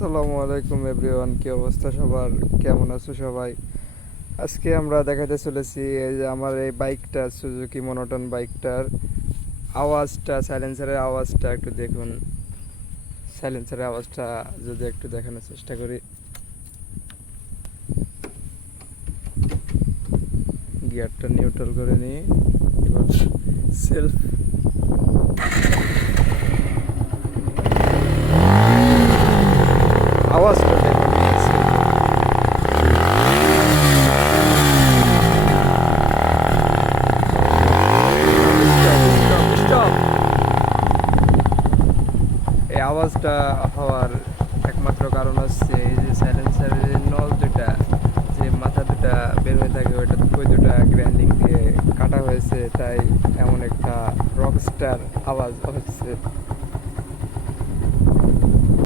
আসসালামু আলাইকুম এভরিওয়ান, কি অবস্থা সবার? কেমন আছো সবাই? আজকে আমরা দেখাতে চলেছি এই যে আমার এই বাইকটা, সুজুকি মনোটন বাইকটার আওয়াজটা, সাইলেন্সারের আওয়াজটা একটু দেখুন। সাইলেন্সারের আওয়াজটা যদি একটু দেখানোর চেষ্টা করি। গিয়ারটা নিউট্রাল করে নিই, এবার সেলফ আওয়াজটা দেখুন। এই আওয়াজটা হওয়ার একমাত্র কারণ হচ্ছে এই যে সাইলেন্সারের নল দুটা, যে মাথা দুটা বের হয়ে থাকে, ওই দুটা গ্রাইন্ডিং দিয়ে কাটা হয়েছে, তাই এমন একটা রকস্টার আওয়াজ হচ্ছে।